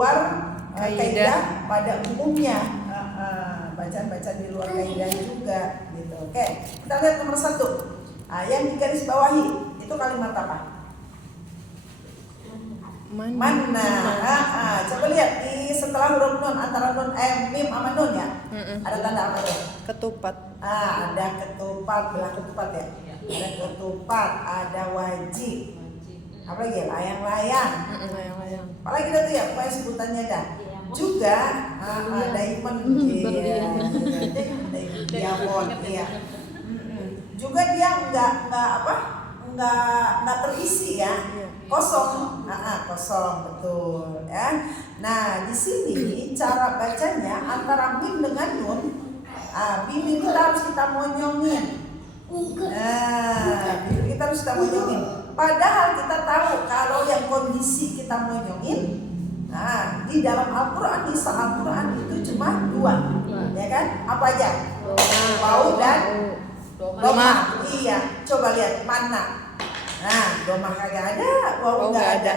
luar kaidah pada umumnya. Bacaan-bacaan di luar kaidah juga gitu. Oke, kita lihat nomor 1. Yang digaris bawahi itu kalimat apa? Mana? Coba lihat di setelah huruf nun, antara nun mim sama nun ya. Ada tanda apa tuh? Ketupat. Ada ketupat, belah ketupat ya. Ada ketupat, ada wajib. Apa lagi? Layang-layang. Apalagi itu ya, pokoknya sebutannya dah. Juga diamond, diamond, iya. Juga dia nggak terisi ya, kosong, kosong betul ya. Nah di sini cara bacanya antara mim dengan nun, mim kita harus kita monyongin. Mim kita harus kita monyongin. Padahal kita tahu kalau yang kondisi kita monyongin, di dalam Al-Quran, di Al-Quran itu cuma 2, ya kan? Apa aja? Wau dan domah. Iya, coba lihat mana. Nah, domah kagak ada, wau nggak ada.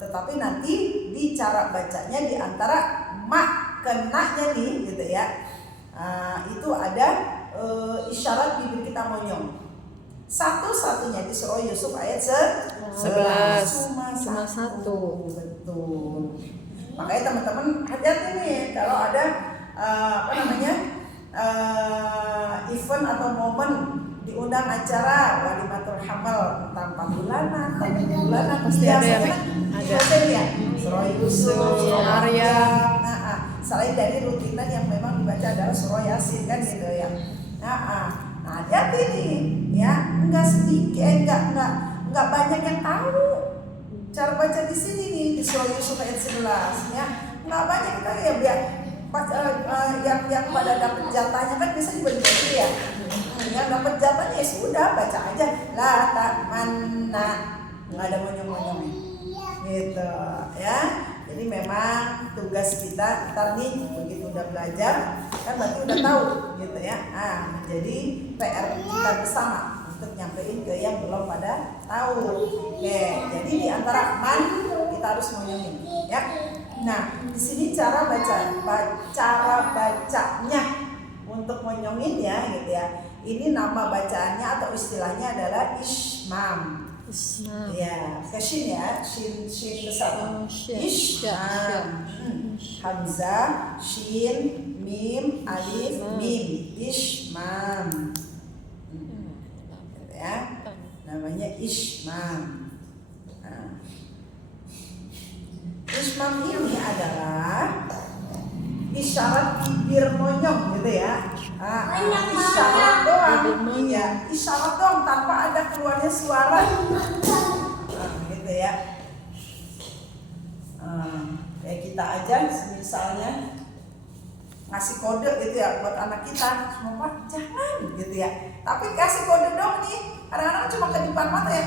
Tetapi nanti di cara bacanya di antara mak kenanya nih, gitu ya. Itu ada isyarat bibir kita monyong. Satu-satunya di surah Yusuf ayat 11. Cuma satu. Betul. Makanya teman-teman hati-hati nih kalau ada event atau momen diundang acara walimatul hamal, entah 4 bulanan, entah 3 bulanan, pasti ada ya. Ya. Surah Yusuf, Maryam. Selain dari rutinan yang memang dibaca adalah surah Yasin kan gitu ya. Nah, hati-hati nih, ya, enggak sedikit, enggak banyak yang tahu cara baca di sini nih di surah Yusuf ayat 11 ya. Enggak banyak kita ya biar yang pada dapat jatahnya kan bisa dibagi ya. Yang dapat jatahnya ya sudah baca aja. La tak mana, enggak ada monyong-monyongnya. Gitu ya. Jadi memang tugas kita ntar nih begitu udah belajar kan berarti udah tahu gitu ya. Menjadi PR kita bersama untuk nyampein ke yang belum pada tahu. Oke, jadi di antara man kita harus monyongin ya. Nah, di sini cara bacanya untuk monyongin ya gitu ya. Ini nama bacaannya atau istilahnya adalah ismam. Ya, kashin ya, shin besar. Ishmam. Hamzah, shin, mim, alif, mim. Ishmam. Ya, namanya ishmam. Ishmam ini adalah isyarat bibir monyong gitu ya. Isyarat doang, iya, isyarat doang tanpa ada keluarnya suara, gitu ya. Kayak kita aja, misalnya ngasih kode gitu ya buat anak kita, semua jangan gitu ya. Tapi kasih kode dong nih, kadang-kadang cuma kedipan mata ya.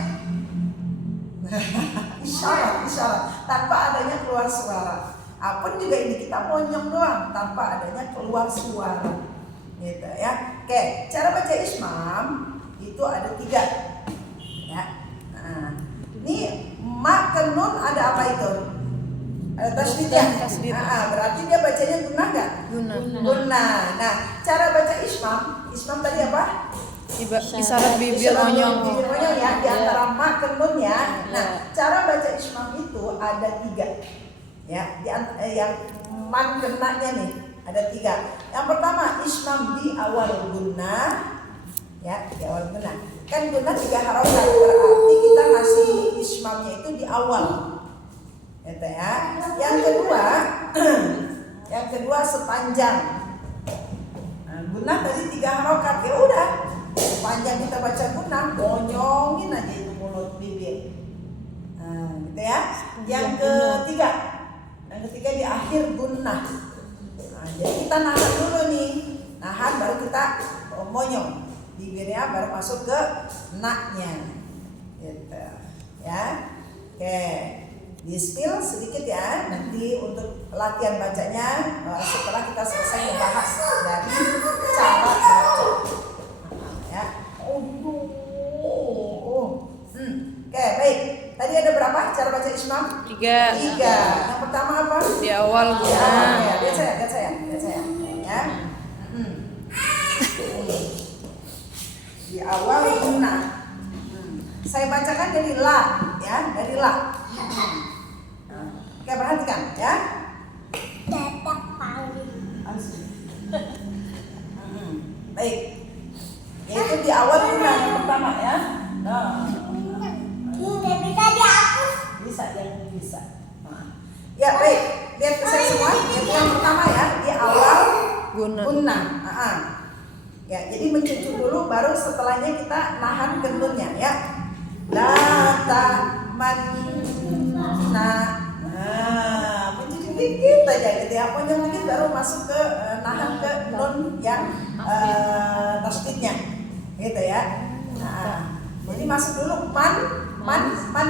isyarat tanpa adanya keluar suara. Pun juga ini kita monyong doang tanpa adanya keluar suara. Gitu ya. Oke, cara baca ismam itu ada 3 ya. Ini mak ke nun ada apa itu? Ada tasdid ya? Berarti dia bacanya gunnah enggak? Gunnah. Nah, cara baca ismam tadi apa? Isyarat bibir monyong. Bibir monyong ya, di antara mak ke nun ya. Nah, cara baca ismam itu ada 3. Ya, yang man kenanya nih ada 3. Yang pertama ismam di awal gunnah, ya di awal gunnah. Kan gunnah 3 harokat, berarti kita ngasih ismamnya itu di awal, gitu ya. Yang kedua sepanjang. Gunnah tadi 3 harokat, ya udah sepanjang kita baca gunnah, monyongin aja itu mulut bibir, gitu ya. Yang ketiga di akhir gunnah. Jadi kita nahan dulu nih, baru kita monyong, bibirnya baru masuk ke naknya, gitu ya. Oke, di spill sedikit ya, nanti untuk latihan bacanya setelah kita selesai membahas dari cara baca, ya. Oke, baik. Tadi ada berapa cara baca Ismam? 3. 3. Yang pertama apa? Di awal Ya, guna. lihat saya. Ya. Di awal guna. Saya bacakan dari la, ya, dari la. Oke, perhatikan, ya. Baik. Yaitu di awal guna yang pertama, ya. Nah. Bisa, yang bisa. Ya, baik. Lihat ke saya semua. Yaitu yang pertama, ya, di awal Guna. guna. Ya, jadi mencucu dulu, baru setelahnya kita nahan gendutnya, ya. La ta man na. Mencucu dikit aja gitu ya. Pokoknya mungkin baru masuk ke nahan ke nun yang tasdidnya, gitu ya. Nah, jadi masuk dulu man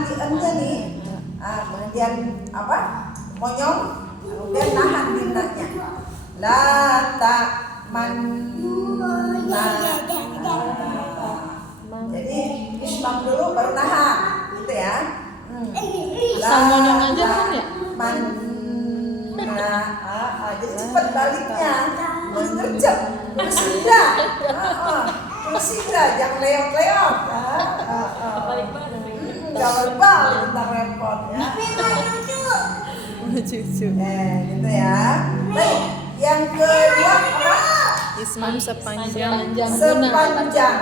di n-nya nih. Kemudian apa? Monyong, kemudian nahan di na-nya. La ta man na. Jadi isbang dulu baru nahan, gitu ya. Sama monyong aja kan ya? Man na. Jadi cepat baliknya. Gercep, bersida. Bersida, jangan leot-leot. Jangan balik, kita repot ya. Cucu. Gitu ya. Baik, yang kedua apa? Ismam sepanjang. Sepanjang.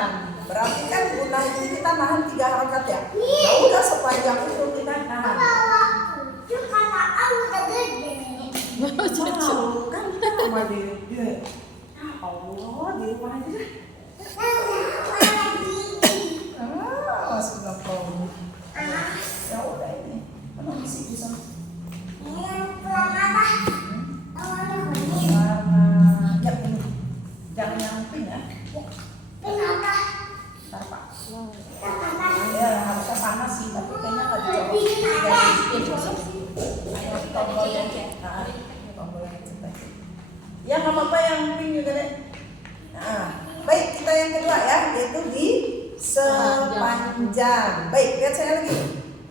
Berarti kan guna ini kita nahan 3 harakat ya. Ya udah sepanjang itu kita nahan. Cucu. Kan kita sama Dede. Allah, di rumah aja deh. Sudah kau. Ya udah ini. Mana isi di sana? Ya ini. Jangan yang pink ya. Ntar Pak. Ya harusnya panas sih, tapi kayaknya nggak dijawab. Ayo tombolnya. Tombolnya cepat. Ya nggak apa-apa yang pink juga deh. Nah, baik kita yang kedua ya, yaitu di sepanjang. Baik, lihat saya lagi.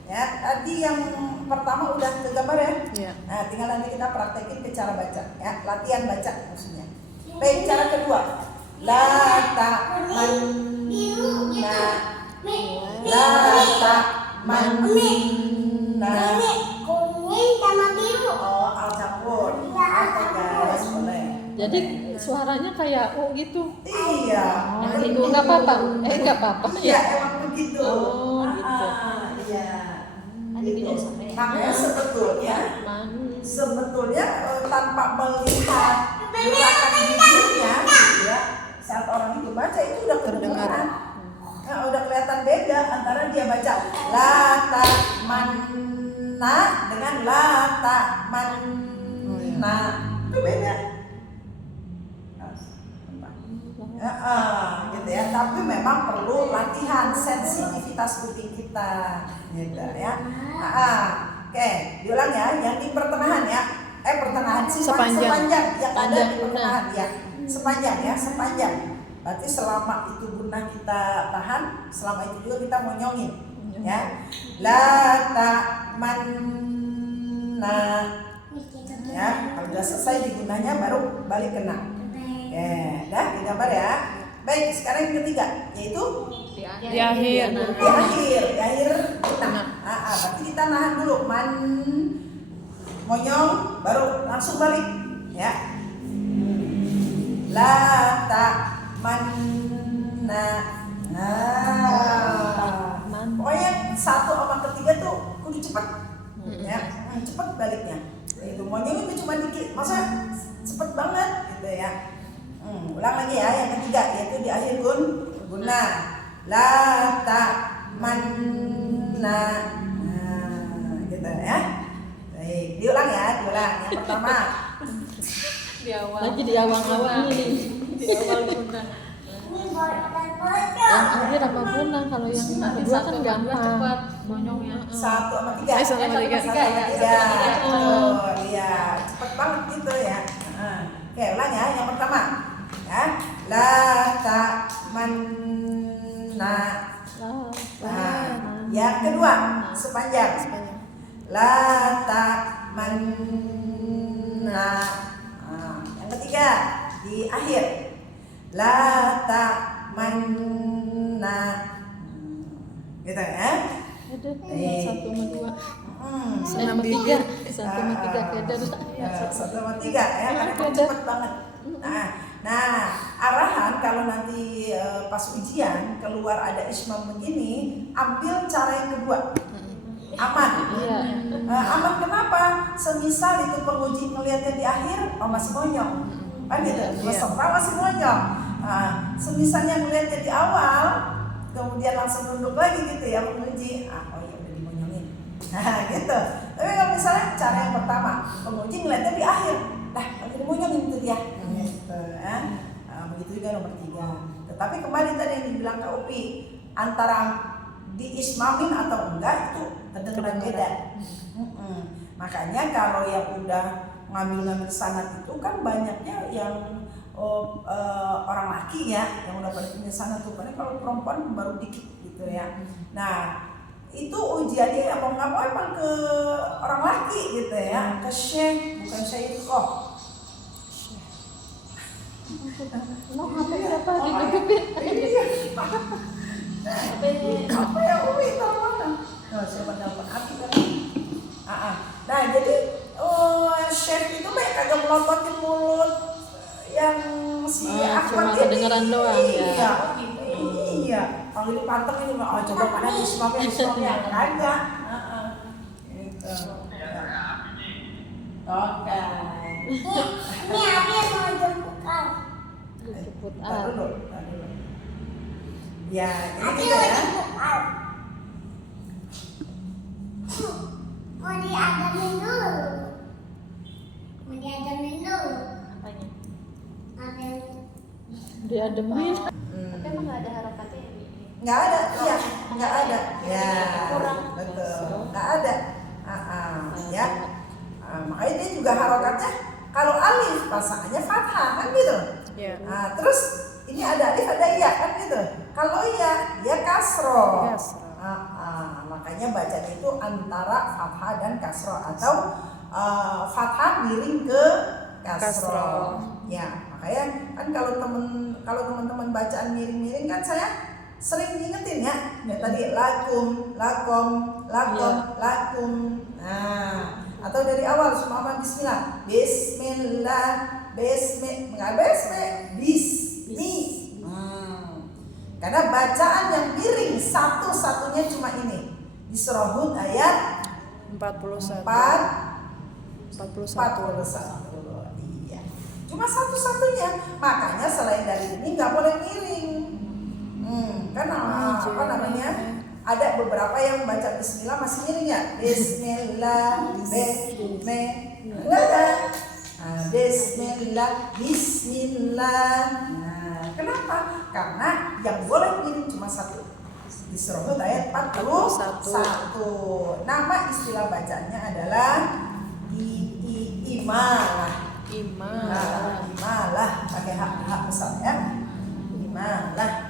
Ya, tadi yang pertama udah kegambar ya. Iya. Nah, tinggal nanti kita praktekin ke cara baca ya, latihan baca maksudnya. Baik, cara kedua. La ta man na. La ta man na. Oh, al campur. Oke guys, boleh. Jadi suaranya kayak gitu. Iya. Itu nggak apa-apa. Nggak apa-apa Iya, ya. emang begitu. Oh, gitu. Iya. Ada Gitu. beda sama ya. Makanya sebetulnya tanpa melihat gerakan bibirnya, ya, saat orang itu baca itu udah kedengaran. Nah, udah kelihatan beda antara dia baca la ta man na dengan la ta man na. Itu beda. Gitu ya. Tapi memang perlu latihan sensitivitas kuping kita, gitu ya. Oke, diulang ya. Yang di pertengahan ya. Pertengahan sih sepanjang yang ada di pertengahan ya. Sepanjang ya, sepanjang. Berarti selama itu guna kita tahan, selama itu juga kita monyongin, ya. La ta man na. Ya, kalau sudah selesai digunanya baru balik ke na. Dah digambar ya. Baik, sekarang yang ketiga yaitu Di akhir. di akhir nah. Berarti kita nahan dulu man monyong baru langsung balik ya. La ta man na. Pokoknya satu sama ketiga tuh kudu cepat. Ya, cepat baliknya. Itu monyong itu cuma dikit, masa cepet banget gitu ya. Ulang lagi ya, yang ketiga yaitu di akhir guna. La ta man na. Gitu ya. Baik, diulang ya, diulang. Yang pertama. Lagi di awal-awal nih. Di awal guna. Yang akhir apa guna? Kalau yang kedua kan gampang. Cepat monyongnya. 1 sama 3. 1 sama 3. 1 sama 3. Oh, iya, cepet banget gitu ya. Oke, ulang ya. Yang pertama. Ya. La ta man na. Yang kedua, sepanjang. la ta'manna. Yang ketiga di akhir, la ta'manna, gitu ya. Ada satu sama dua. Senam Tiga. bibir. Satu sama tiga keder. Satu sama tiga ya, karena kan cepet banget. Nah, arahan kalau nanti pas ujian keluar ada ismam begini, ambil cara yang kedua, aman. Iya. Aman kenapa? Semisal itu penguji ngelihatnya di akhir, masih monyong, kan gitu, peserta masih monyong. Semisalnya ngelihatnya di awal, kemudian langsung nunduk lagi gitu ya penguji, oh ya udah dimonyongin. Nah gitu. Tapi kalau misalnya cara yang pertama, penguji ngeliatnya di akhir, lagi dimonyongin itu dia. Gitu ya. Begitu juga nomor 3. Tetapi kembali tadi yang dibilang Kak Upi, antara diismamin atau enggak itu kedengeran beda. Makanya kalau yang udah ngambil sanad itu kan banyaknya yang orang laki ya, yang udah pada punya sanad tuh. Karena kalau perempuan baru dikit gitu ya. Nah itu ujiannya ya mau nggak mau emang ke orang laki gitu ya, ke syekh bukan syaikhoh. Mau HP siapa ditutupin? Apa ya Umi tahu mana? Siapa nelfon Abi kan? Nah jadi syekh itu baik kagak melototin mulut yang si Ahmad cuma ini. kedengeran doang ya. Iya. Kalau dipantengin juga, coba mana ismamnya kagak. Gitu. Oke. Ini Abi yang mau jemput kau. Jemput Tar dulu. Ya, jadi Abi gitu mau ya. jemput kau. Mau diadamin dulu. Apanya? Apa yang Diademin. Tapi emang nggak ada harokatnya ya? Nggak ada, iya, nggak ada. Ya, Kurang. betul, nggak ada. Ya, makanya dia juga harokatnya. Kalau alif pasangannya fathah kan gitu. Iya. Terus ini ada alif ada iya kan gitu. Kalau iya dia kasro. Makanya bacanya itu antara fathah dan kasro atau fathah miring ke kasro. Ya, makanya kan kalau teman-teman bacaan miring-miring kan saya sering ngingetin ya. Tadi lakum, lakom, lakom, lakum. Nah, atau dari awal semua bismillah. Bismillah, bismi. Karena bacaan yang miring satu-satunya cuma ini. Di surah Hud ayat 41. Iya. Cuma satu-satunya. Makanya selain dari ini nggak boleh miring. Karena apa namanya? Ada beberapa yang baca bismillah masih miring ya. Bismillah, bismillah. Nah, kenapa? Karena yang boleh miring cuma satu. Di surah Hud ayat 41. Nama istilah bacanya adalah imalah. Imalah pakai hak besar ya. Imalah.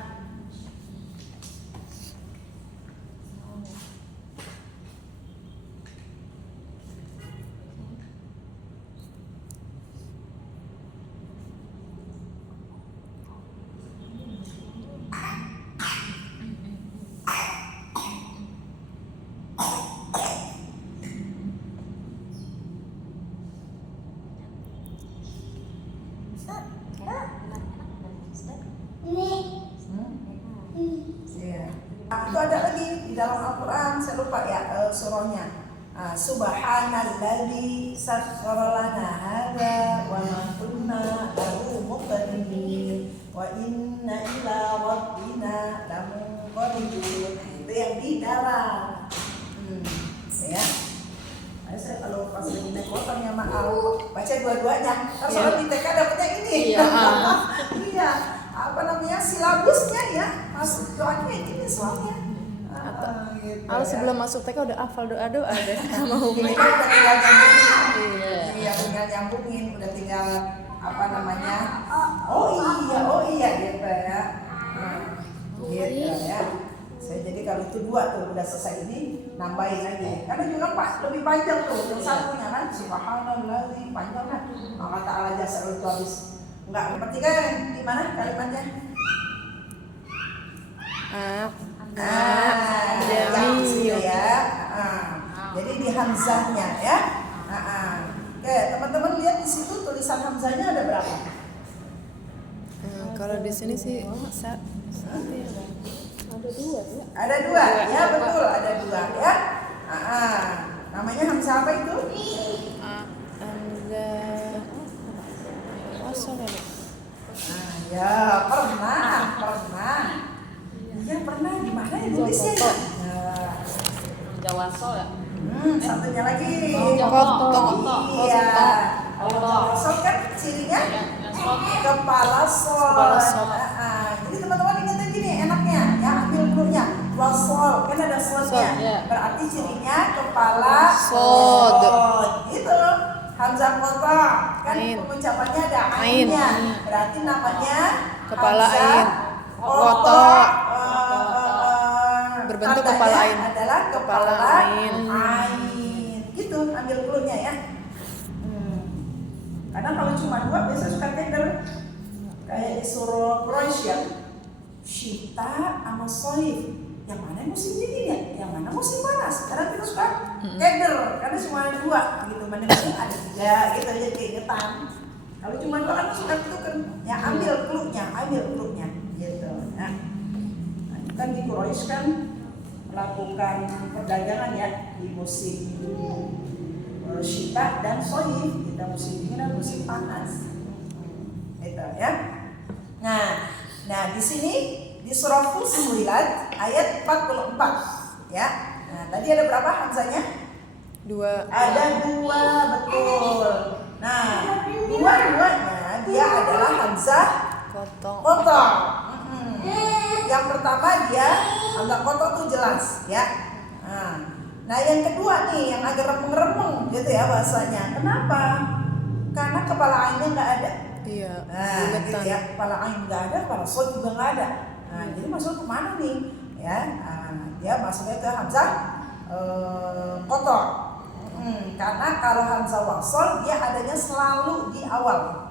Itu ada lagi di dalam Al-Quran, saya lupa ya surahnya. Subhanalladzi sakhkhara lana hadza wa ma kunna lahu muqrinin wa inna ila rabbina lamunqalibun. Itu yang di dalam. Ya. Saya kalau pas lagi naik motor ya baca dua-duanya. Kan soalnya di TK dapetnya ini. Iya. Apa namanya silabusnya ya, masuk doanya ini soalnya. Gitu, sebelum masuk TK udah hafal doa-doa deh sama Umi. Udah tinggal nyambungin. Iya, tinggal nyambungin, udah tinggal apa namanya? Oh iya gitu ya. Gitu ya. Jadi kalau itu 2 tuh udah selesai ini nambahin lagi. Karena juga Pak lebih panjang tuh yang satunya kan. Subhanallah panjang kan. Maka ta'ala jasa itu habis. Enggak ngerti kan di mana kalimatnya? Jamil ya. Jadi di hamzahnya ya. Oke, teman-teman lihat di situ tulisan hamzahnya ada berapa? Kalau di sini sih Ada 2 ya. Ada 2, ya betul ada 2 ya. Namanya hamzah apa itu? ada kosong ya. Ya pernah. Iya pernah di mana ya tulisnya? Jawaso ya. Satunya lagi. Potong. Iya. Sol kan cirinya kepala sol. Jadi teman-teman ingat gini enaknya ya ambil clue-nya. Wasol kan ada solnya. Berarti cirinya kepala Sod. Gitu. Hamzah kotak kan Ain. pengucapannya ada ainnya. Berarti namanya Kepala hamzah ain. kotak. Berbentuk Tandanya kepala ain. adalah kepala Ain. ain. Gitu ambil clue-nya ya. Karena kalau cuma 2 biasa suka keder. Kayak di surah Quraisy ya. Syita sama Soif. Yang mana musim dingin ya? Yang mana musim panas? Sekarang kita suka keder karena cuma ada 2 gitu. Mana-mana ada 3 gitu jadi keingetan. Kalau cuma 2 kan suka itu kan ya ambil clue-nya gitu. Nah, kan di Quraisy kan melakukan perdagangan ya di musim Syita dan Soif. Kita musim dingin dan musim panas. Gitu ya. Nah di sini di surah Fussilat ayat 44 ya. Nah, tadi ada berapa hamzahnya? 2. Ada 2 betul. Nah, dua-duanya dia adalah hamzah kotor. Yang pertama dia hamzah kotor tuh jelas ya. Nah yang kedua nih yang agak remeng-remeng gitu ya bahasanya. Kenapa? Karena kepala ainnya nggak ada. Iya. Gitu ya. Kepala ain nggak ada, kepala sod juga nggak ada. Jadi masuk kemana nih? Ya, dia masuknya ke hamzah kotor. Karena kalau hamzah wasol dia adanya selalu di awal.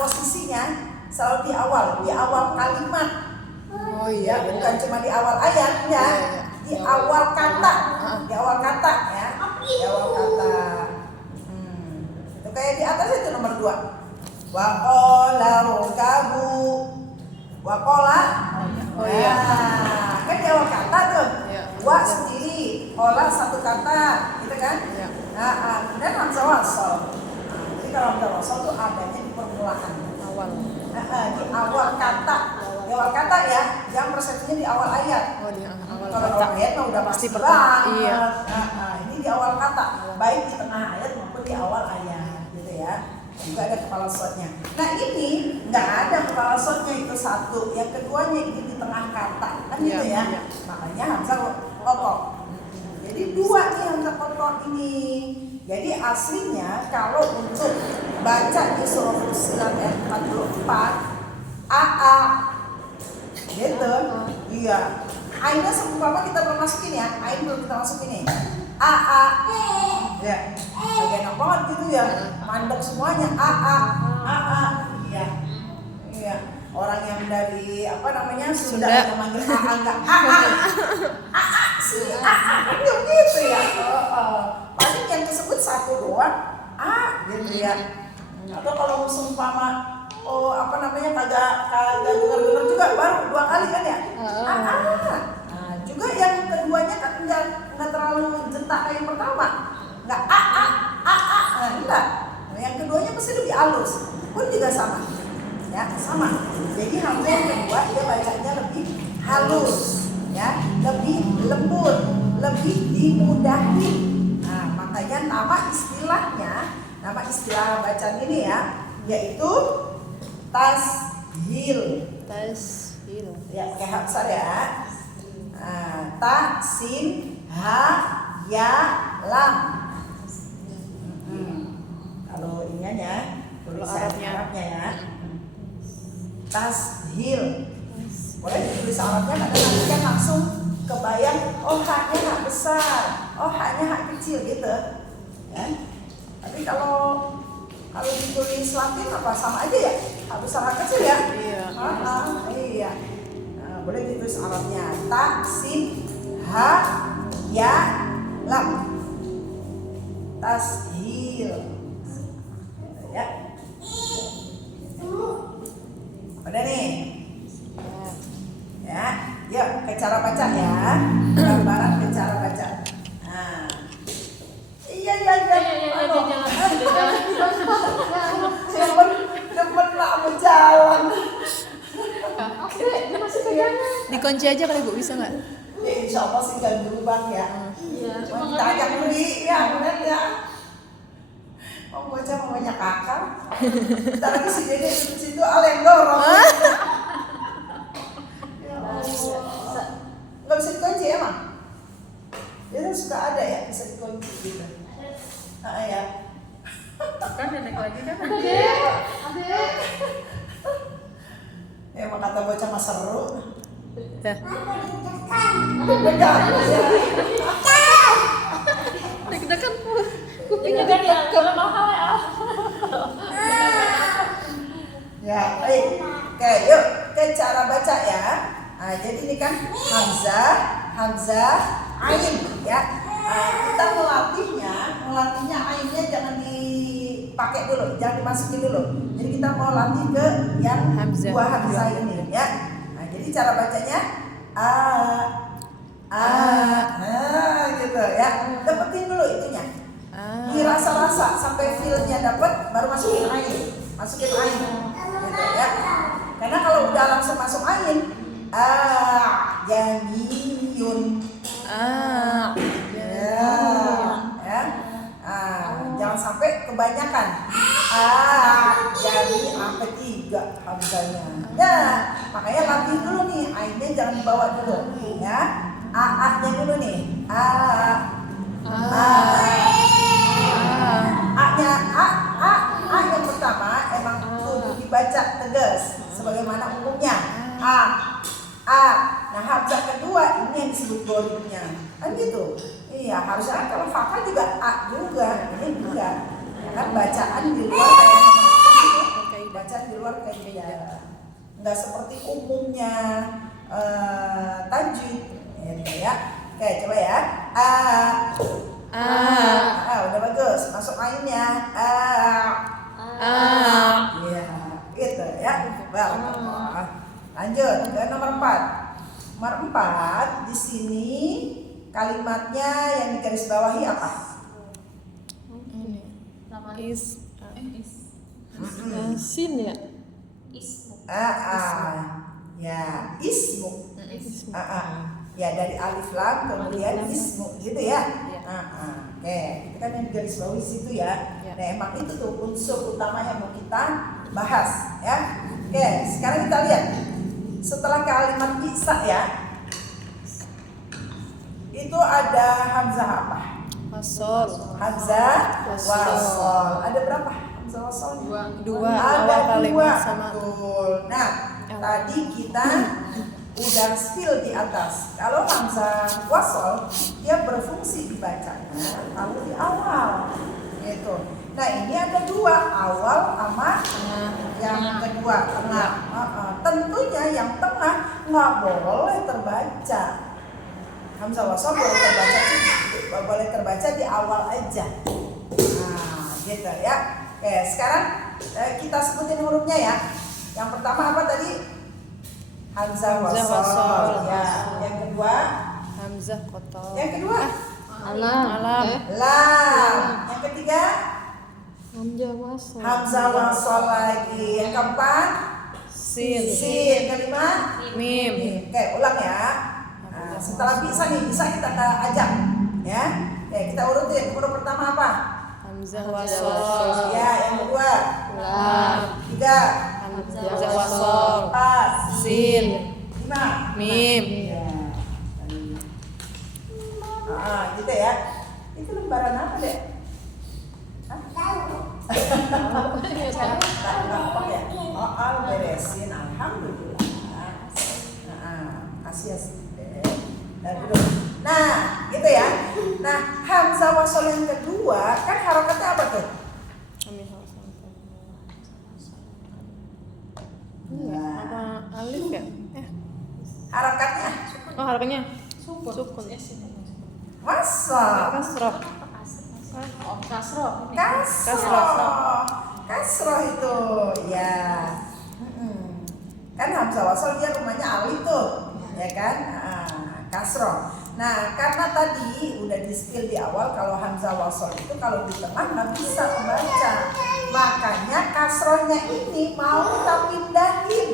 Posisinya selalu di awal kalimat. Oh iya, bukan cuma di awal ayat ya. Di awal kata, ya. Di awal kata. Itu kayak di atas itu nomor 2. Waqala rukabu. Waqala. Kan di awal kata tuh. Wa sendiri, qala satu kata, gitu kan? Dan hamzah wasal. Jadi kalau hamzah wasal tuh adanya di permulaan. Awal. Di awal kata. Di awal kata ya, yang persepsinya di awal ayat. Oh, di awal Kalau kata. awal ayat mah udah pasti pertama. banget. Iya. Ini di awal kata, baik di tengah ayat maupun di awal ayat, gitu ya. Juga ada kepala sodnya. Nah ini nggak ada kepala sodnya itu satu. Yang keduanya ini di tengah kata, kan gitu ya. Makanya hamzah kotor. Jadi 2 nih hamzah kotor ini. Jadi aslinya kalau untuk baca di surah Fussilat ayat 44 AA gitu. Iya. Ainnya seumpama kita belum masukin ya. Ain belum kita masukin nih. AA. Ya. Bagian apa banget gitu ya. Mandek semuanya AA. Iya. Iya. Orang yang dari apa namanya Sunda yang manggil AA enggak AA. Sini AA kan gitu ya. Paling yang disebut satu doang gitu ya. Atau kalau seumpama apa namanya kagak dengar juga baru 2 kali kan ya. Juga yang keduanya kan enggak terlalu jentak kayak yang pertama. Enggak enggak. Yang keduanya pasti lebih halus. Pun juga sama. Ya, sama. Jadi hamzah yang kedua dia bacanya lebih halus, ya, lebih lembut, lebih dimudahi. Nah, makanya nama istilah bacaan ini ya, yaitu tashil. Ya, pakai hak besar ya. Ta, sin, ha, ya, lam. Kalau ininya tulisan Arabnya ya. Tashil. Boleh ditulis Arabnya karena nanti kan langsung kebayang, oh haknya hak besar, oh haknya hak kecil gitu. Ya. Tapi kalau ditulis Latin apa sama aja ya? Hak besar hak kecil ya? Iya. Iya. Nah, boleh ditulis Arabnya ta, sin, ha, ya, lam. Tashil. Ya. Udah nih. Ya, yuk ke cara baca ya. Gambaran ke cara baca. Nah. Iya. Cepet lah berjalan. Dikunci aja kali Bu, bisa nggak? Ya, insya Allah sih gak berubah ya. Cuma kita ajak beli ya, benar ya. Mau bocah mau banyak kakak. Ntar lagi si Dede di situ yang dorong. Ya Allah. Nggak bisa dikunci emang? Dia kan suka ada ya bisa dikunci gitu. Nah ya. Kan nenek lagi kan. Ya emang kata bocah mah seru. Dah. Benar. Deg-degan Bu. Kupingnya kan ya, kalau mahal ya. Ya, baik. Oke, yuk ke cara baca ya. Nah, jadi ini kan hamzah, ain ya. Kita melatihnya ainnya jangan dipakai dulu, jangan dimasukin dulu. Jadi kita mau latih ke yang Hamzah. dua hamzah ini ya. Nah, jadi cara bacanya gitu ya. Dapetin dulu itunya. Dirasa-rasa sampai feel-nya dapat, baru masukin ain gitu ya. Karena kalau udah langsung masuk ain, jamiyun ya. Jangan sampai kebanyakan jadi ketiga hamzahnya. Ya, makanya latih dulu nih, ainnya jangan dibawa dulu ya. A-nya dulu nih. A yang pertama emang kudu dibaca tegas sebagaimana umumnya. Nah, hamzah kedua ini yang disebut goribnya. Kan gitu. Iya, harusnya kalau fakal juga A juga. Ini enggak. Ya kan bacaan di luar kayak bacaan di luar kayak enggak seperti umumnya tajwid gitu ya. Oke, coba ya. Udah bagus. Masuk ainnya. Iya, gitu ya. Bagus. Lanjut ke nomor 4. Nomor 4 di sini kalimatnya yang digarisbawahi apa? Sin ya. Ya, ismu. Ya, dari alif lam kemudian ismu gitu ya. Oke, itu kan yang digarisbawahi situ ya. Nah, emang itu tuh unsur utama yang mau kita bahas ya. Oke, sekarang kita lihat setelah kalimat bisa ya, itu ada hamzah apa? Wasol. Hamzah wasol. Ada berapa hamzah wasol? Dua. Ada Awal dua. kalimat sama. Betul. Nah, tadi kita udah spill di atas. Kalau hamzah wasol dia berfungsi dibacanya kalau di awal, gitu. Nah, ini ada dua, awal sama yang kedua tengah. Tentunya yang tengah nggak boleh terbaca. Hamzah wasol boleh terbaca di awal aja. Nah, gitu ya. Oke, sekarang kita sebutin hurufnya ya. Yang pertama apa tadi? Hamzah wasol. Ya. Yang kedua? Hamzah kotor. Yang kedua? Alam. Lam. Yang ketiga? Hamzah wasol lagi. Yang keempat? Sin. Kelima? Mim. Oke, ulang ya. Nah, setelah bisa kita ajak ya. Oke, kita urutin. Huruf pertama apa? Hamzah wasol. Ya, yang kedua? Lam. Tiga? Hamzah wasol. Empat? Sin. Lima? Mim. Ya. Gitu ya. Itu lembaran apa deh? Beresin, alhamdulillah. Makasih ya. Nah, gitu ya. Nah, hamzah wasol yang kedua kan harokatnya apa tuh? Apa alif ya? Harokatnya Oh, harokatnya Sukun. sukun. wasol. Kasroh. Oh, kasroh. Kasroh itu ya. Kan hamzah wasol dia rumahnya alif tuh, ya kan? Kasroh. Nah, karena tadi udah di skill di awal kalau hamzah wasol itu kalau di tengah nggak bisa membaca, makanya kasrohnya ini mau kita pindahin,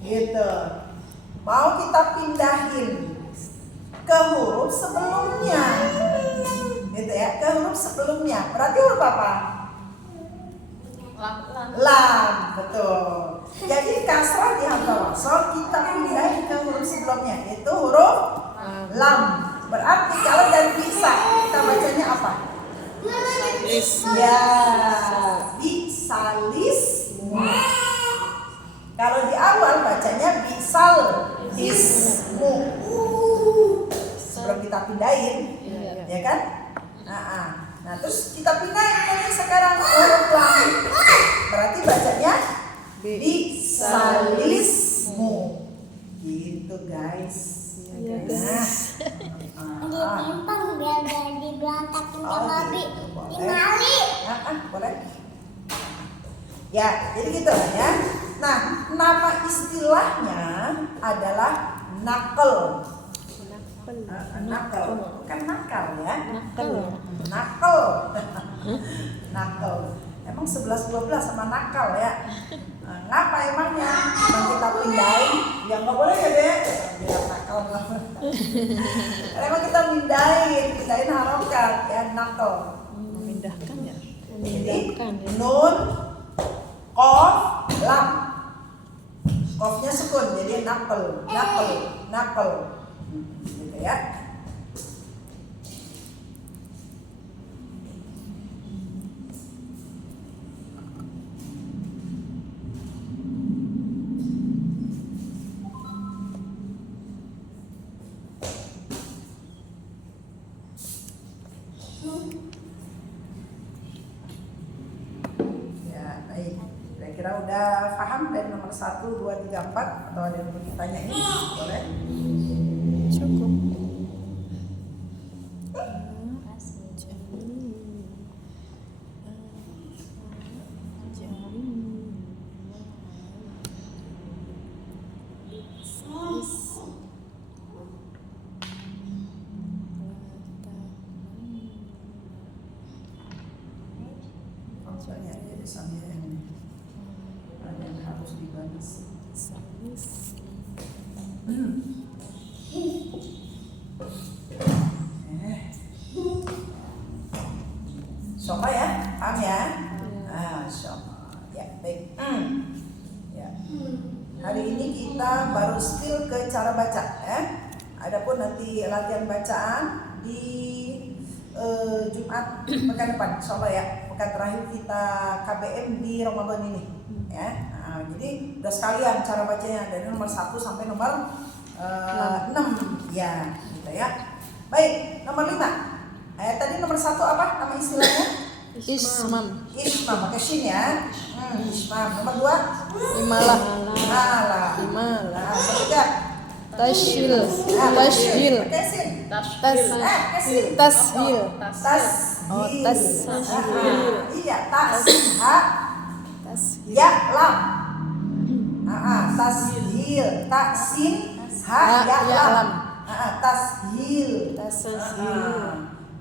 gitu. Mau kita pindahin ke huruf sebelumnya, gitu ya, ke huruf sebelumnya. Berarti huruf apa? Lam, betul. Jadi kasrah di hamzah wasol kita pindahin ke huruf sebelumnya, yaitu huruf lam. Berarti kalau dari bisa kita bacanya apa? Ya, bisalismu. Kalau di awal bacanya ismu. Sebelum kita pindahin, ya kan? Nah, terus kita pindahin lagi sekarang huruf lam. Berarti bacanya bisalismu. Gitu guys. Nah, Di pimpang biar gak diberantakin sama Bi. Di boleh. Mali. Boleh. Ya, jadi gitu ya. Nah, nama istilahnya adalah nakal. Nakal, bukan nakal ya. Nakal. Nakal. Emang 11-12 sama nakal ya. Ngapa emangnya? Emang kita pindahin? Ya nggak boleh ya deh. Biar nakal. Emang kita pindahin harokat ya nakal. Memindahkan ya. Jadi nun, kof, lam. Kofnya sukun jadi nakal. Gitu ya. Ya, baik. Kira-kira udah paham dari nomor 1, 2, 3, 4 atau ada yang mau ditanya ini? Boleh? Cukup. Soalnya ada sambil yang ada yang harus dibalas. Sopa ya, paham ya? Sopa. Ya, baik. Ya. Hari ini kita baru skill ke cara baca ya. Adapun nanti latihan bacaan di Jumat pekan depan, insyaallah ya. Pekan terakhir kita KBM di Ramadan ini ya. Jadi udah sekalian cara bacanya dari nomor 1 sampai nomor 6 ya, gitu ya. Baik, nomor 5. Tadi nomor 1 apa nama istilahnya? Ismam. Ismam pakai shin ya. Ismam. Nomor 2 Imalah. Imalah. Imalah. Nomor 3 Tashil. pakai Tashil. sin. Tashil. Sin. Tashil. Oh, tashil. Iya, ya lam. Tashil. Taksin ya lam. Tashil.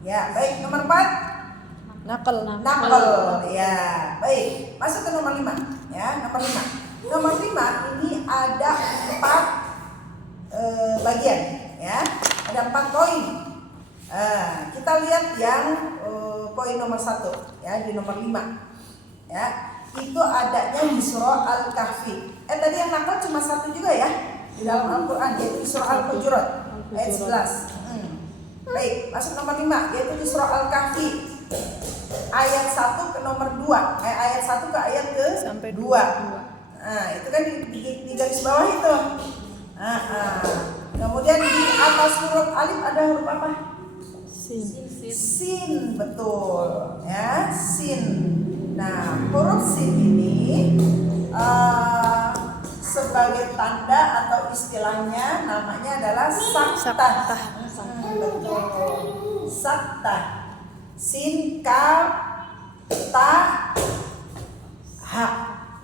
Ya, baik. Nomor 4 Nakal. nakal. Ya, baik. Masuk ke nomor 5 ya. Nomor 5. Nomor 5 ini ada 4 bagian ya. Ada 4 poin. Kita lihat yang poin nomor 1 ya, di nomor 5 ya. Itu adanya di surah Al-Kahfi. Tadi yang nakal cuma 1 juga ya di dalam Al-Quran, yaitu di surah Al-Hujurat ayat 11. Baik, masuk nomor 5 yaitu di surah Al-Kahfi ayat 1 ke nomor 2. Ayat 1 ke ayat ke Sampai 2. Nah, itu kan di garis bawah itu. Kemudian di atas huruf alif ada huruf apa? Sin. Sin, betul ya, sin. Nah, huruf sin ini sebagai tanda atau istilahnya namanya adalah saktah. Betul, saktah. Sin, kaf, ta, ha,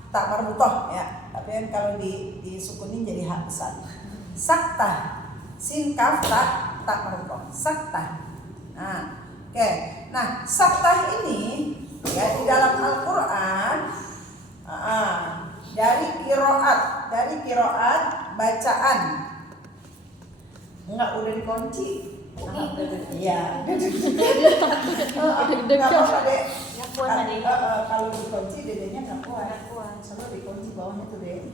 tak marbutoh ya. Tapi kan kalau disukunin jadi ha besar. Saktah. Sin, kaf, ta, tak marbutoh. Saktah. Nah, oke. Nah, saktah ini ya di dalam Al-Qur'an dari qiraat bacaan. Enggak, udah dikunci. Iya. Enggak apa-apa, Dek. Kalau dikunci dedenya enggak kuat. Selalu dikunci bawahnya tuh, Dek.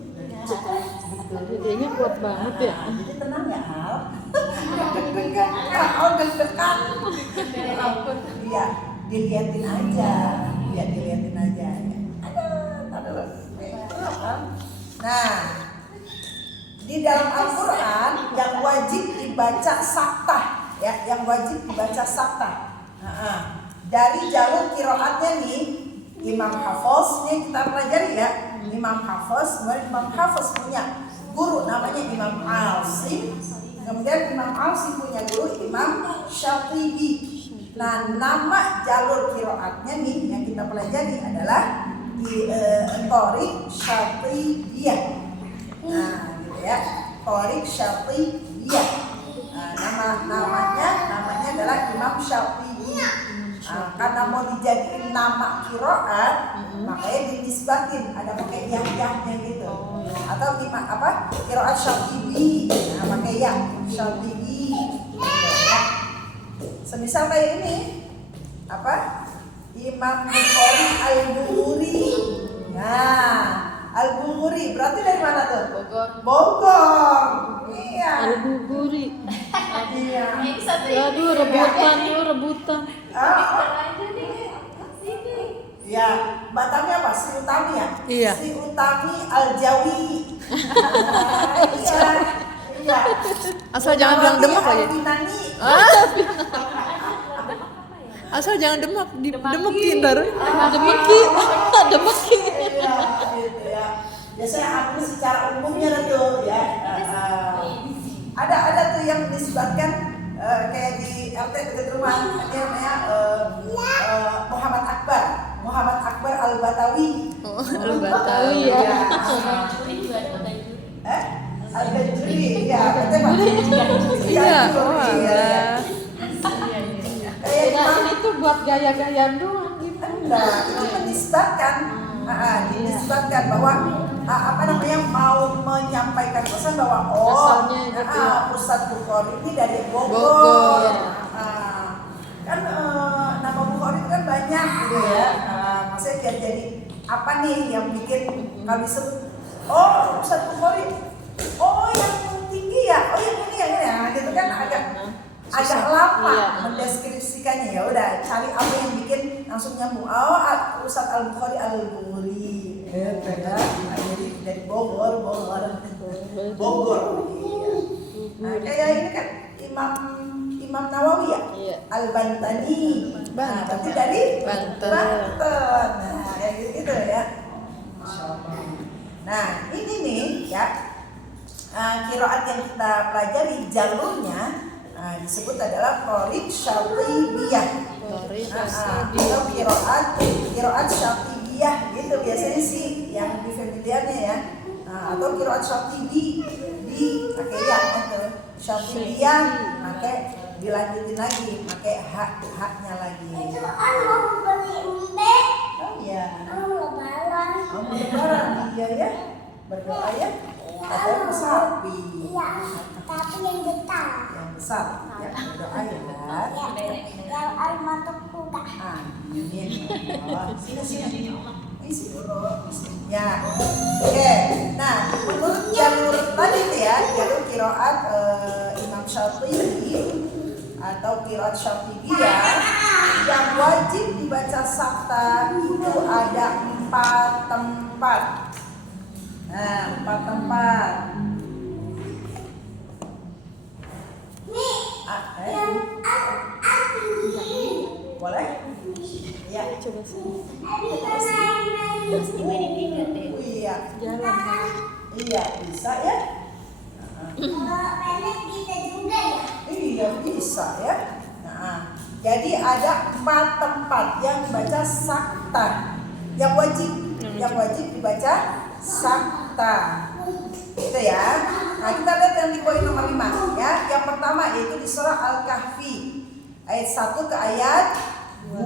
Dedenya kuat banget ya. Jadi tenang ya, Al. Deg-degan. Deg-degan. Iya, diliatin aja. Diliatin aja. Aduh. Nah, di dalam Al-Qur'an yang wajib dibaca saktah ya, yang wajib dibaca saktah. Dari jalur qiraatnya nih, Imam Hafiz nih kita pelajari ya. Imam Hafiz punya guru namanya Imam Asim. Kemudian Imam Asim punya guru Imam Syatibi. Nah, nama jalur qiraatnya nih yang kita pelajari adalah di Thoriq Syatibiyah. Nah, gitu ya. Thoriq Syatibiyah. Namanya adalah Imam Syatibi. Karena mau dijadiin nama qiraat, makanya dinisbatin, ada pakai yahnya gitu. Atau qiraat Syatibi, pakai yah, Syatibi. Semisal kayak ini, Imam Bukhari Al-Bukhari. Nah, Al-Bukhari berarti dari mana tuh? Bogor. Iya. Al-Bukhari. Iya. Aduh, rebutan. Ya, Batamnya apa? Sri Utami ya? Iya. Sri Utami Al-Jawi. Iya. Asal jangan bilang Demak lagi. Al-Binani. Asal jangan Demak, Demekin ntar. Demeki. Iya, gitu ya. Biasanya aku secara umumnya tuh ya. Ada tuh yang disebutkan kayak di RT dekat rumah, dia namanya Muhammad Akbar Al-Batawi. Al-Batawi ya. Al-Bajuri, ya, betul Pak. Iya, oh iya. Kirain itu buat gaya-gayaan doang gitu. Enggak, itu dinisbatkan bahwa mau menyampaikan pesan bahwa Asalnya gitu. Ustadz Bukhari ini dari Bogor. Bogor. Kan nama Bukhari itu kan banyak gitu ya. Maksudnya jadi apa nih yang bikin kalau disebut Ustadz Bukhari, yang tinggi ya, yang ini gitu kan agak lama mendeskripsikannya. Ya udah cari apa yang bikin langsung nyambung. Ustadz Al-Bukhari Al-Bukhari gitu kan. Dari Bogor. Iya. Nah, kayak ini kan Imam Nawawi ya? Iya. Al-Bantani. Nah, berarti dari Banten. Nah, kayak gitu ya. Nah, ini nih ya. Qiraat yang kita pelajari jalurnya disebut adalah Thoriq Syatibiyah. Atau qiraat Syatibiyah gitu biasanya sih yang di familiarnya ya. Atau qiraat Syatibi di pakai ya gitu. Syatibiyah pakai dilanjutin lagi pakai haknya lagi. Itu mau beli embe. Oh iya. Lebaran. Lebaran iya ya. Berdoa ya. Atau sapi. Iya, tapi yang besar. Yang besar ya, berdoa ya. Yang almatuk kuda. Amin. Sini. Isi dulu. Ya. Oke. Nah, menurut jalur tadi tuh ya, jalur qiraat Imam Syatibi atau qiraat Syatibiyah yang wajib dibaca sakta itu ada 4 tempat. Nah, 4 tempat. Boleh? Iya. Coba sini. Iya. Jalan. Iya, bisa ya? Kalau pendek bisa juga ya. Iya, bisa ya. Nah, jadi ada 4 tempat yang dibaca sakta, yang wajib dibaca sakta. Gitu ya. Nah, kita lihat yang di poin nomor 5 ya. Yang pertama yaitu di surah Al-Kahfi ayat 1 ke ayat 2.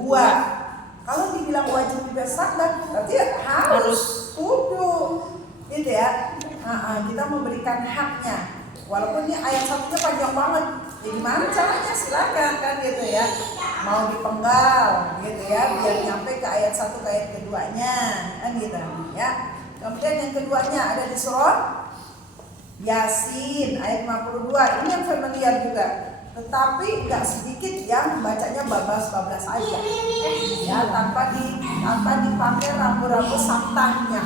Kalau dibilang wajib dibaca sakta, berarti harus kudu. Gitu ya. Kita memberikan haknya. Walaupun ini ayat 1-nya panjang banget. Ya gimana caranya? Silakan kan gitu ya. Mau dipenggal gitu ya biar nyampe ke ayat 1 ke ayat keduanya kan gitu ya. Kemudian yang keduanya ada di surah Yasin ayat 52. Ini yang familiar juga. Tetapi nggak sedikit yang bacanya bablas-bablas aja. Ya, tanpa dipakai rambu-rambu saktanya.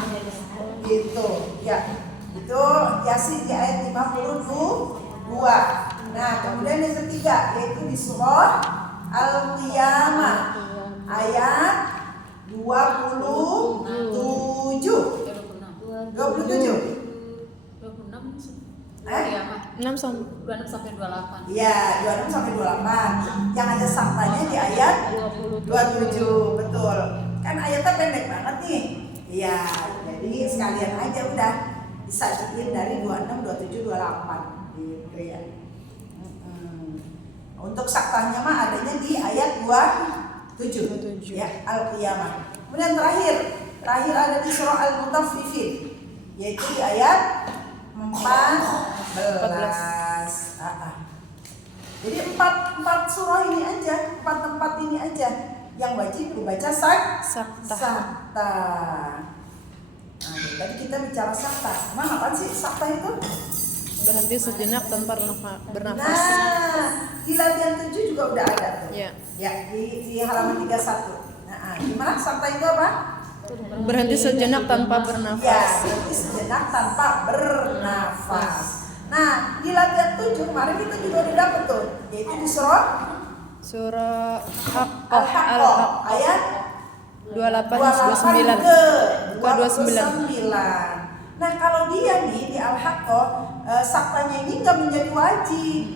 Gitu. Ya. Itu Yasin di ayat 52. Nah, kemudian yang ketiga yaitu di surah Al-Qiyamah ayat 27. 6 sampai 26 sampai 28. Iya, 26 sampai 28. Yang ada saktanya di ayat 27. Betul. Kan ayatnya pendek banget nih. Iya, jadi sekalian aja udah disajiin dari 26, 27, 28 gitu ya. Untuk saktanya mah adanya di ayat 27 ya, Al-Qiyamah. Kemudian terakhir ada di surah Al-Mutaffifin yaitu di ayat 14. Jadi 4 surah ini aja, 4 tempat ini aja yang wajib dibaca sakta. Nah, tadi kita bicara sakta. Emang apa sih sakta itu? berhenti sejenak tanpa bernafas. Nah, di latihan 7 juga udah ada tuh. Iya. Ya, di halaman 31. Nah, gimana sakta itu apa? Berhenti sejenak tanpa Ya, bernafas. berhenti sejenak tanpa bernafas. Nah, di latihan 7 kemarin kita juga udah dapet tuh, yaitu di surah Al-Haqqah ayat 28 ke 29. Nah, kalau dia nih di Al-Haqqah saktanya ini nggak menjadi wajib.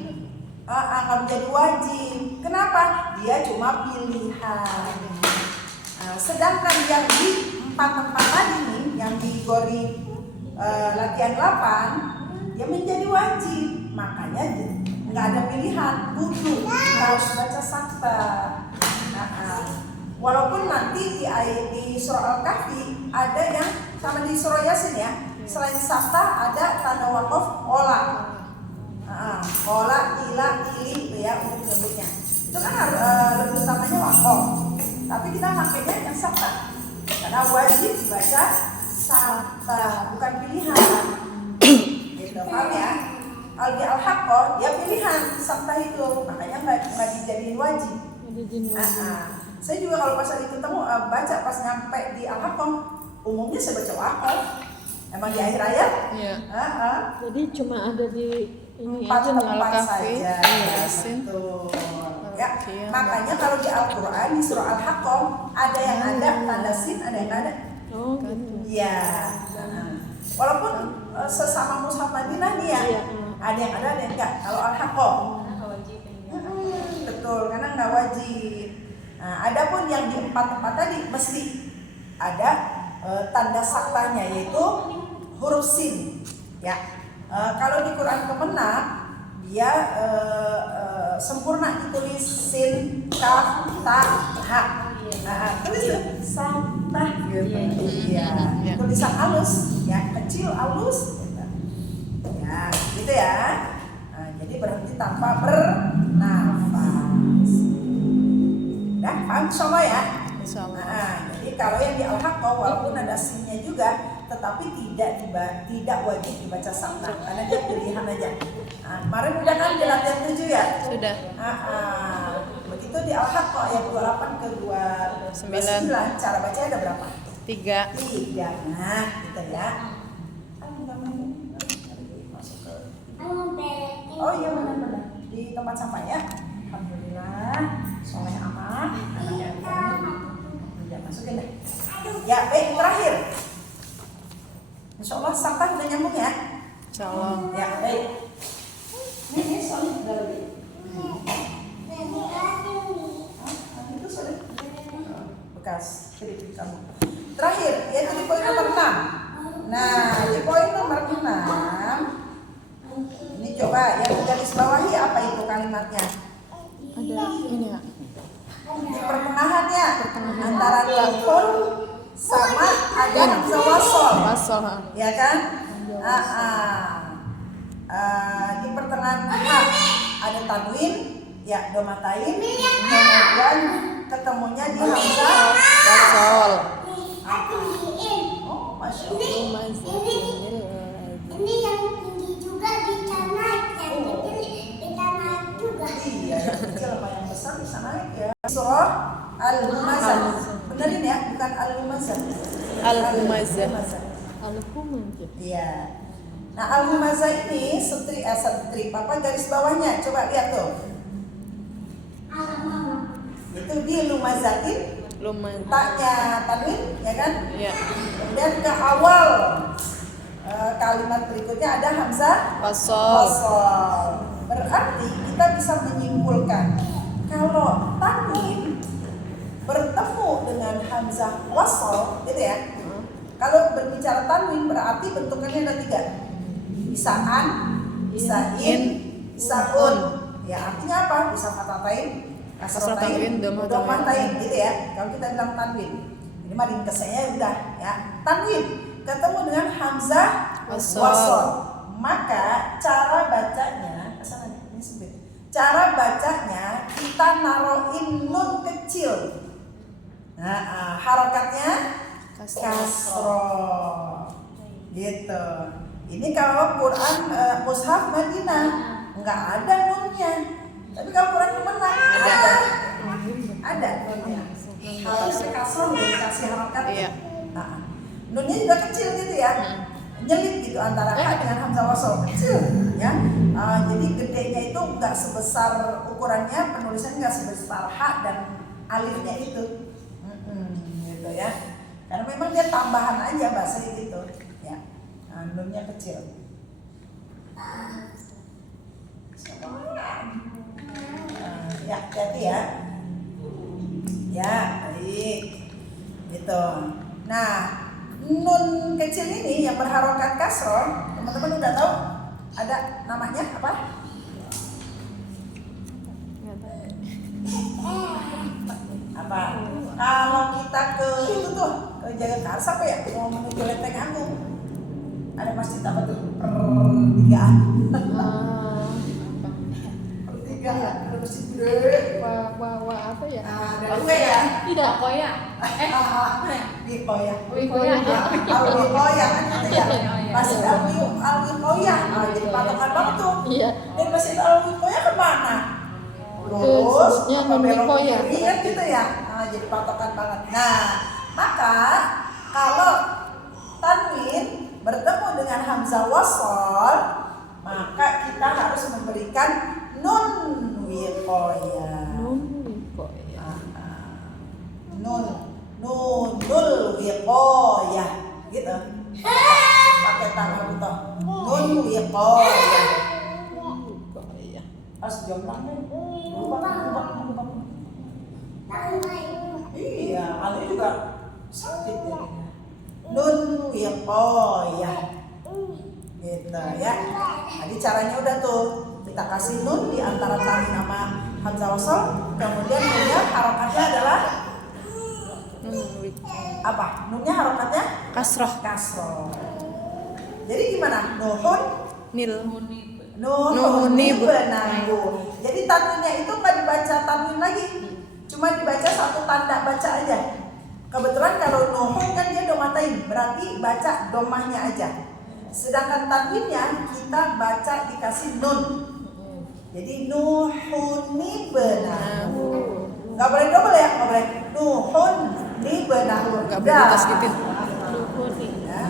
Nggak menjadi wajib. Kenapa? Dia cuma pilihan. Sedangkan yang di 4 tempat tadi nih, yang di Gori latihan 8, dia menjadi wajib. Makanya nggak ada pilihan, kudu harus baca sakta. Walaupun nanti di surah Al-Kahfi ada yang sama di surah Yasin ya. Selain sakta ada tanda wakaf ola. Ola, ila, ili itu ya untuk nyebutnya. Itu kan lebih utamanya wakaf. Tapi kita makanya yang sakta. Karena wajib dibaca sakta, bukan pilihan. Gitu, paham ya? Kalau di Al-Haqqah dia pilihan sakta itu, makanya nggak dijadiin wajib. Saya juga kalau pas hari ketemu baca pas nyampe di Al-Haqqah, umumnya saya baca wakaf. Emang di akhir ayat? Iya. Jadi cuma ada di ini 4 aja nih. tempat Al-Kahfi, saja. Yasin. Betul. Ya, Al-Qiyamah. makanya kalau di Al-Quran di surah Al-Haqqah ada yang ada tanda sin, ada yang nggak ada. Oh, gitu. Iya. Walaupun sesama mushaf Madinah nih ya, Iya. ada yang ada yang enggak. Kalau Al-Haqqah, betul, karena nggak wajib. Nah, adapun yang di 4 tempat tadi mesti ada tanda saktanya yaitu huruf sin. Ya, kalau di Quran Kemenak dia sempurna ditulis sin, kaf, ta, ha. Tulis sakta gitu. Iya. Tulisan halus, ya kecil halus. Gitu. Ya, gitu ya. Nah, jadi berhenti tanpa bernafas. Udah paham semua ya? Insyaallah. Nah, jadi kalau yang di Al-Haqqah walaupun ada sinnya juga, tetapi tidak wajib dibaca sakta karena dia pilihan aja. Nah, kemarin udah kan di latihan 7 ya? Sudah. Begitu di Al-Haqqah ayat 28 ke 29 cara bacanya ada berapa? 3. 3. Nah, gitu ya. Kamu beresin. Oh iya benar-benar. Di di tempat sampah ya. Alhamdulillah, soleh aman. Ya, masukin deh. Ya, baik, terakhir. Insya Allah sampah udah nyambung ya. Insyaallah. Ya, baik. Ini soalnya udah lebih. Itu sudah bekas kritik kamu. Terakhir, yaitu di poin nomor 6. Nah, di poin nomor 6 ini coba yang garis bawahi apa itu kalimatnya? Ada ini ya. Di pertengahannya antara telepon sama ada hamzah wasol, Wasol. ya kan? Di pertengahan ada tanwin, ya domatain, kemudian ketemunya di hamzah Wasol. Oh, masya Allah. Ini yang tinggi juga bisa naik, yang kecil bisa naik juga. Iya, yang kecil sama yang besar bisa naik ya. Surah Al-Humazah. Benerin ya, bukan Al-Humazah. Al-Humazah. Al-Humazah. Iya. Nah, Al-Humazah ini strip apa garis bawahnya? Coba lihat tuh. Itu di Lumazatin, Lumayan. taknya tanwin, ya kan? Ya. Kemudian ke awal kalimat berikutnya ada hamzah Wasol. wasol. Berarti kita bisa menyimpulkan kalau tanwin bertemu dengan hamzah wasol, gitu ya. Kalau berbicara tanwin berarti bentukannya ada 3. Bisa an, bisa in, bisa un. Ya artinya apa? Bisa fatatain, kasrotain, domatain, gitu ya. Kalau kita bilang tanwin, ini mah ringkesnya udah ya. Tanwin ketemu dengan hamzah Wasol. wasol. Maka cara bacanya, kesana ini sempit. Cara bacanya kita naroin nun kecil. Nah, harokatnya kasro, gitu. Ini kalau Quran Mushaf Madinah nggak ada nunnya. Tapi kalau Quran Kemenang ada nunnya. Harusnya kasro udah dikasih harokat. Iya. Nah, nunnya juga kecil gitu ya. Nyelip gitu antara ha dengan hamzah wasol, kecil ya. Jadi gedenya itu nggak sebesar ukurannya, penulisannya nggak sebesar ha dan alifnya itu. Gitu ya. Karena memang dia tambahan aja bahasa gitu ya. Nunnya kecil. Ya, hati-hati ya. Ya, baik. Gitu. Nah, nun kecil ini yang berharokat kasroh, teman-teman udah tahu ada namanya apa? Apa? Kalau kita ke itu tuh ke Jagakarsa apa ya? Mau menuju Lenteng Agung. Ada masjid apa tuh? Pertigaan. Pertigaan. Ada masjid gede. Apa ya? Ada gue ya. Tidak. Koya. Wikoya. Koya. Al-Wikoya kan gitu ya. Masjid Al-Wikoya. Jadi patokan banget tuh. Iya. Dan Masjid Al-Wikoya kemana? Lurus, Sebutnya apa belok Wikoya. kiri kan gitu ya. Jadi patokan banget. Nah, maka kalau tanwin bertemu dengan hamzah wasol, maka kita harus memberikan nun wikoya. Nunul wikoya, gitu. Pakai tangan butuh. Nun wikoya. Pas jomblang deh. Lupa. Iya, Ali juga sakit ya. Nun wikoya. Gitu ya. Jadi caranya udah tuh. Kita kasih nun di antara tanwin sama hamzah wasol, kemudian nunnya harokatnya adalah apa? Nunnya harokatnya Kasroh. kasroh. Jadi gimana? Nuhun, Nil. nuhuni benanggu. Jadi tanwinnya itu nggak dibaca tanwin lagi, cuma dibaca satu tanda baca aja. Kebetulan kalau nuhun kan dia domatain, berarti baca domahnya aja. Sedangkan tanwinnya kita baca dikasih nun. Jadi nuhuni benanggu. Nggak boleh double ya, nggak boleh. Nuhun ni benanggu. Nggak boleh ditasdidin. Ya,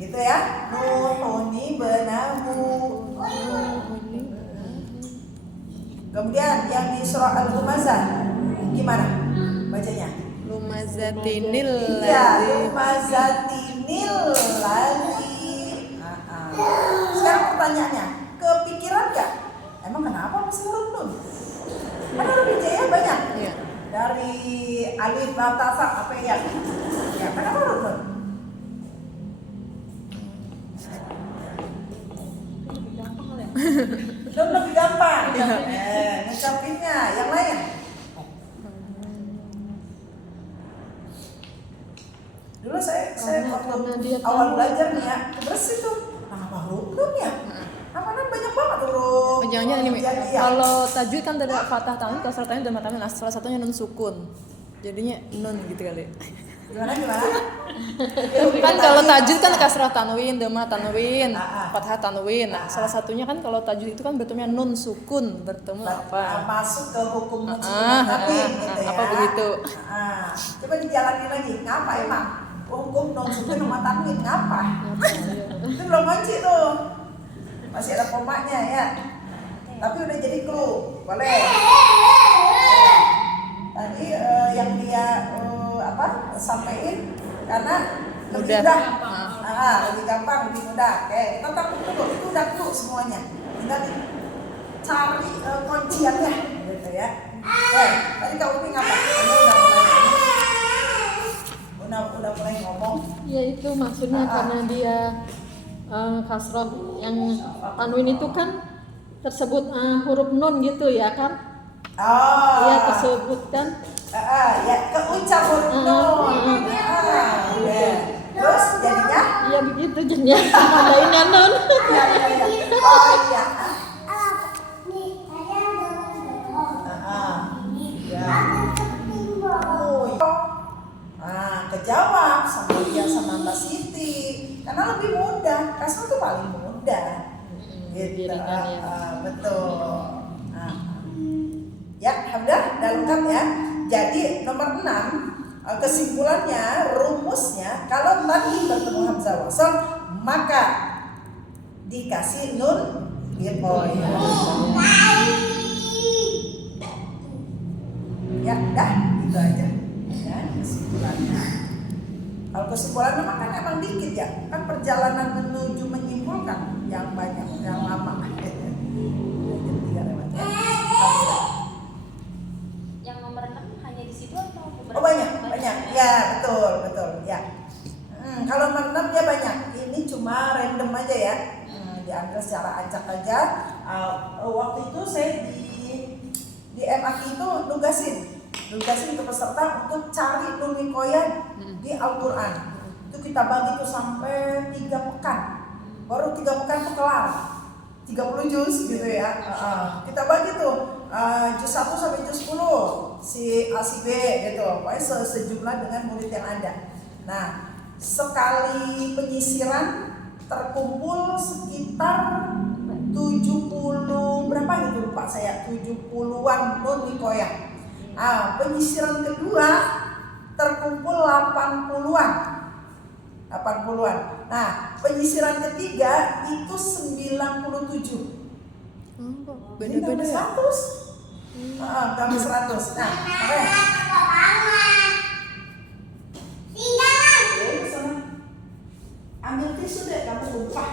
gitu ya. Nuhuni benanggu. Kemudian yang di surah Al-Humazah gimana bacanya? Lumazatinil Iya, ladzi. Lumazatinil ladzi. Sekarang pertanyaannya, kepikiran gak? Emang kenapa mesti huruf nun? Kan huruf hijaiyah banyak. Iya. Dari alif, ba, ta, sa, apa ya? Ya, kenapa huruf nun? Lebih gampang kali ya. Nun lebih gampang. Ngucapinnya, yang lain. Dulu saya Karena waktu dia awal tahu. belajar nih ya, bersih tuh. Kenapa huruf nun ya? Apa banyak banget huruf. Jangan-jangan ini Mi. hijaiyah. Kalau tajwid kan ada fathah tanwin, kasrah tanwin dan tanwin. Nah, salah satunya nun sukun. Jadinya nun gitu kali. Gimana? Kan kalau tajwid kan kasrah tanwin, dhamma tanwin, Ah. fathah tanwin. Nah, salah satunya kan kalau tajwid itu kan bertemunya nun sukun, bertemu apa? Masuk ke hukum Ah, tanwin ah, gitu ya. apa begitu? Coba dijalanin lagi. Ngapa emang? Hukum non sukun sama tanwin ngapa? Itu belum kunci tuh. Masih ada komanya ya. Tapi udah jadi clue. Boleh. Tadi yang dia sampaikan karena lebih Mudah. mudah. Lebih gampang, lebih mudah. Oke, kita takut dulu. Itu udah clue semuanya. Tinggal cari kunciannya gitu ya. Tadi Kak Upi ngapa? Anda udah mulai ngomong. Ya itu maksudnya karena dia kasroh yang tanwin itu kan tersebut huruf nun gitu ya kan? Iya tersebut kan. Ya keucap huruf nun. Ya. Terus jadinya? Iya begitu jadinya nambahinnya nun. Ya. Oh iya. Nih, kalian dorong-dorong. Ya. Kejawab sama dia sama Mbak Siti karena lebih mudah. Kasar tuh paling mudah. Gitu. Ringan ya. Betul. Ya, alhamdulillah udah lengkap ya. Jadi nomor 6 kesimpulannya, rumusnya kalau tadi bertemu hamzah wasal maka dikasih nun iqoyah. Ya, dah itu aja. Ya, kesimpulannya. Kalau kesimpulannya makan emang dikit ya. Kan perjalanan menuju menyimpulkan yang banyak, yang lama. Yang nomor 6 hanya di situ atau beberapa? Oh banyak. Ya betul ya. Kalau nomor 6 ya banyak. Ini cuma random aja ya. Diambil secara acak aja. Waktu itu saya di MAK itu nugasin ke peserta untuk cari nun iqoyah di Al-Quran. Itu kita bagi tuh sampai 3 pekan. Baru 3 pekan tuh kelar 30 juz gitu ya. Kita bagi tuh juz 1 sampai juz 10 si A si B gitu. Pokoknya sejumlah dengan murid yang ada. Nah, sekali penyisiran terkumpul sekitar 70 berapa gitu lupa saya, 70-an nun iqoyah. Penyisiran kedua terkumpul 80-an. Nah, penyisiran ketiga itu 97. Beda-beda ya. 100. Tambah 100. Nah, makanya. Oke, sana. Ambil tisu deh, kamu tumpah.